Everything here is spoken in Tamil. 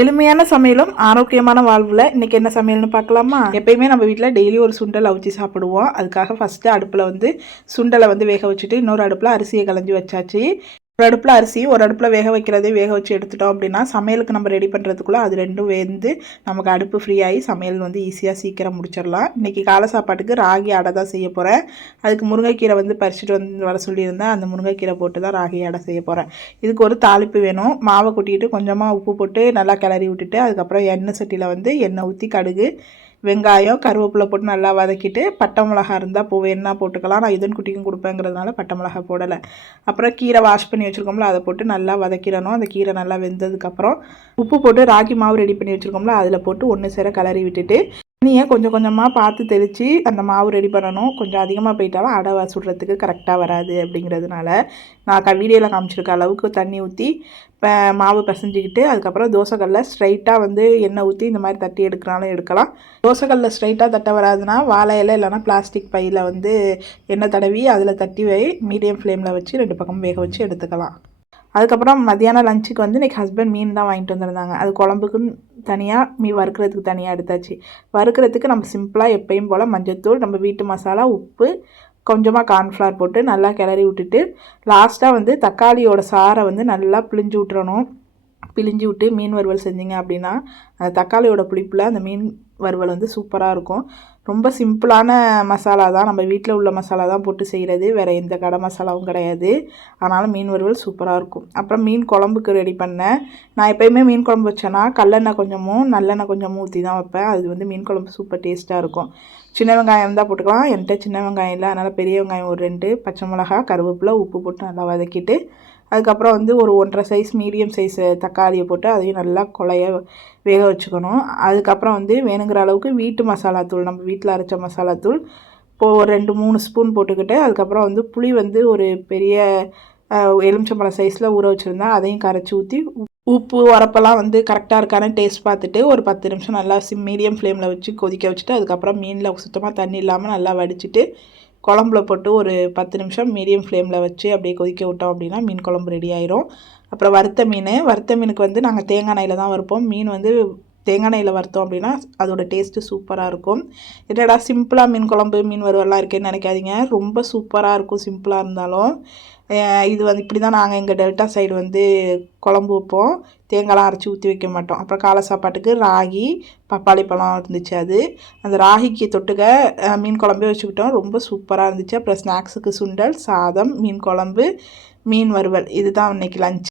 எளிமையான சமையலும் ஆரோக்கியமான வாழ்வில் இன்றைக்கி என்ன சமையல்னு பார்க்கலாமா? எப்பயுமே நம்ம வீட்டில் டெய்லி ஒரு சுண்டல் அவிச்சு சாப்பிடுவோம். அதுக்காக ஃபஸ்ட்டு அடுப்பில் வந்து சுண்டலை வந்து வேக வச்சுட்டு இன்னொரு அடுப்பில் அரிசியை களைஞ்சி வச்சாச்சு. ஒரு அடுப்பில் அரிசி ஒரு அடுப்பில் வேக வைக்கிறதே வேக வச்சு எடுத்துட்டோம் அப்படின்னா சமையலுக்கு நம்ம ரெடி பண்ணுறதுக்குள்ளே அது ரெண்டும் வெந்து நமக்கு அடுப்பு ஃப்ரீ ஆகி சமையல் வந்து ஈஸியாக சீக்கிரம் முடிச்சிடலாம். இன்றைக்கி காலை சாப்பாட்டுக்கு ராகி அடை தான் செய்ய போகிறேன். அதுக்கு முருங்கைக்கீரை வந்து பறிச்சுட்டு வந்து வர சொல்லியிருந்தேன். அந்த முருங்கைக்கீரை போட்டு தான் ராகி அடை செய்ய போகிறேன். இதுக்கு ஒரு தாளிப்பு வேணும். மாவை கொட்டிக்கிட்டு கொஞ்சமாக உப்பு போட்டு நல்லா கிளறி விட்டுட்டு அதுக்கப்புறம் எண்ணெய் சட்டியில் வந்து எண்ணெய் ஊற்றி கடுகு வெங்காயம் கருவேப்பிலை போட்டு நல்லா வதக்கிட்டு பட்டை மிளகா இருந்தால் வேணுன்னா போட்டுக்கலாம். நான் இதன் குட்டிக்கும் கொடுப்பேங்கிறதுனால பட்டை மிளகா போடலை. அப்புறம் கீரை வாஷ் பண்ணி வச்சுருக்கோம்ல அதை போட்டு நல்லா வதக்கிடணும். அந்த கீரை நல்லா வெந்ததுக்கப்புறம் உப்பு போட்டு ராகி மாவு ரெடி பண்ணி வச்சுருக்கோம்ல அதில் போட்டு ஒன்று சேர கிளறி விட்டுட்டு தண்ணியை கொஞ்சம் கொஞ்சமாக பார்த்து தெளித்து அந்த மாவு ரெடி பண்ணணும். கொஞ்சம் அதிகமாக போயிட்டாலும் அடை சுடுறதுக்கு கரெக்டாக வராது. அப்படிங்கிறதுனால நான் வீடியோவில் காமிச்சிருக்க அளவுக்கு தண்ணி ஊற்றி மாவு பிசைஞ்சிக்கிட்டு அதுக்கப்புறம் தோசைக்கல்லில் ஸ்ட்ரைட்டாக வந்து எண்ணெய் ஊற்றி இந்த மாதிரி தட்டி எடுக்கிறாலும் எடுக்கலாம். தோசைக்கல்லில் ஸ்ட்ரைட்டாக தட்ட வராதுன்னா வாழை இலை இல்லைனா பிளாஸ்டிக் பையில் வந்து எண்ணெய் தடவி அதில் தட்டி மீடியம் ஃப்ளேமில் வச்சு 2 பக்கமும் வேக வச்சு எடுத்துக்கலாம். அதுக்கப்புறம் மதியானம் லஞ்சுக்கு வந்து இன்றைக்கி ஹஸ்பண்ட் மீன் தான் வாங்கிட்டு வந்திருந்தாங்க. அது குழம்புக்குன்னு தனியாக வறுக்கிறதுக்கு தனியாக எடுத்தாச்சு. வறுக்கிறதுக்கு நம்ம சிம்பிளாக எப்பயும் போல் மஞ்சள்தூள் நம்ம வீட்டு மசாலா உப்பு கொஞ்சமாக கார்ன்ஃப்ளவர் போட்டு நல்லா கிளறி விட்டுட்டு லாஸ்ட்டாக வந்து தக்காளியோட சாறை வந்து நல்லா பிழிஞ்சு விட்டுறணும். பிழிஞ்சு விட்டு மீன் வறுவல் செஞ்சிங்க அப்படின்னா அந்த தக்காளியோட புளிப்பில் அந்த மீன் வறுவல் வந்து சூப்பராக இருக்கும். ரொம்ப சிம்பிளான மசாலா தான், நம்ம வீட்டில் உள்ள மசாலா தான் போட்டு செய்கிறது, வேறு எந்த கடை மசாலாவும் கிடையாது. அதனால் மீன் வறுவல் சூப்பராக இருக்கும். அப்புறம் மீன் குழம்புக்கு ரெடி பண்ணேன். நான் எப்போயுமே மீன் குழம்பு வச்சேன்னா கல்லெண்ணெய் கொஞ்சமும் நல்லெண்ணெய் கொஞ்சமும் ஊற்றி தான் வைப்பேன். அது வந்து மீன் குழம்பு சூப்பர் டேஸ்ட்டாக இருக்கும். சின்ன வெங்காயம் தான் போட்டுக்கலாம். என்கிட்ட சின்ன வெங்காயம் இல்லை, அதனால் பெரிய வெங்காயம் ஒரு 2 பச்சை மிளகா கருவேப்பிலை உப்பு போட்டு நல்லா வதக்கிட்டு அதுக்கப்புறம் வந்து ஒரு 1.5 சைஸ் மீடியம் சைஸ் தக்காளியை போட்டு அதையும் நல்லா கொலைய வேக வச்சுக்கணும். அதுக்கப்புறம் வந்து வேணுங்கிற அளவுக்கு வீட்டு மசாலாத்தூள் நம்ம வீட்டில் அரைச்ச மசாலாத்தூள் ஒரு 2-3 ஸ்பூன் போட்டுக்கிட்டு அதுக்கப்புறம் வந்து புளி வந்து ஒரு பெரிய எலுமிச்சம்பழம் சைஸில் ஊற வச்சுருந்தேன். அதையும் கரைச்சி ஊற்றி உப்பு உரப்பெல்லாம் வந்து கரெக்டாக இருக்கான்னு டேஸ்ட் பார்த்துட்டு ஒரு 10 நிமிஷம் நல்லா மீடியம் ஃப்ளேமில் வச்சு கொதிக்க வச்சுட்டு அதுக்கப்புறம் மீனில் சுத்தமாக தண்ணி இல்லாமல் நல்லா வடிச்சிட்டு குழம்புல போட்டு ஒரு 10 நிமிஷம் மீடியம் ஃப்ளேமில் வச்சு அப்படியே கொதிக்க விட்டோம் அப்படின்னா மீன் குழம்பு ரெடி ஆயிரும். அப்புறம் வறுத்த மீனுக்கு வந்து நாங்கள் தேங்காய் எண்ணெயில் தான் வறுப்போம். மீன் வந்து தேங்காய் எண்ணெயில் வறுத்தோம் அப்படின்னா அதோட டேஸ்ட்டு சூப்பராக இருக்கும். என்னடா சிம்பிளாக மீன் குழம்பு மீன் வறுவல்லாம் இருக்கேன்னு நினைக்காதீங்க, ரொம்ப சூப்பராக இருக்கும். சிம்பிளாக இருந்தாலும் இது வந்து இப்படி தான் நாங்கள் எங்கள் டெல்டா சைடு வந்து குழம்பு வைப்போம். தேங்காய்லாம் அரைச்சி ஊற்றி வைக்க மாட்டோம். அப்புறம் காலை சாப்பாட்டுக்கு ராகி பப்பாளி பழம் இருந்துச்சு. அந்த ராகிக்கு தொட்டுக்க மீன் குழம்பே வச்சுக்கிட்டோம். ரொம்ப சூப்பராக இருந்துச்சு. அப்புறம் ஸ்நாக்ஸுக்கு சுண்டல் சாதம் மீன் குழம்பு மீன் வறுவல் இதுதான் இன்றைக்கி லஞ்ச்.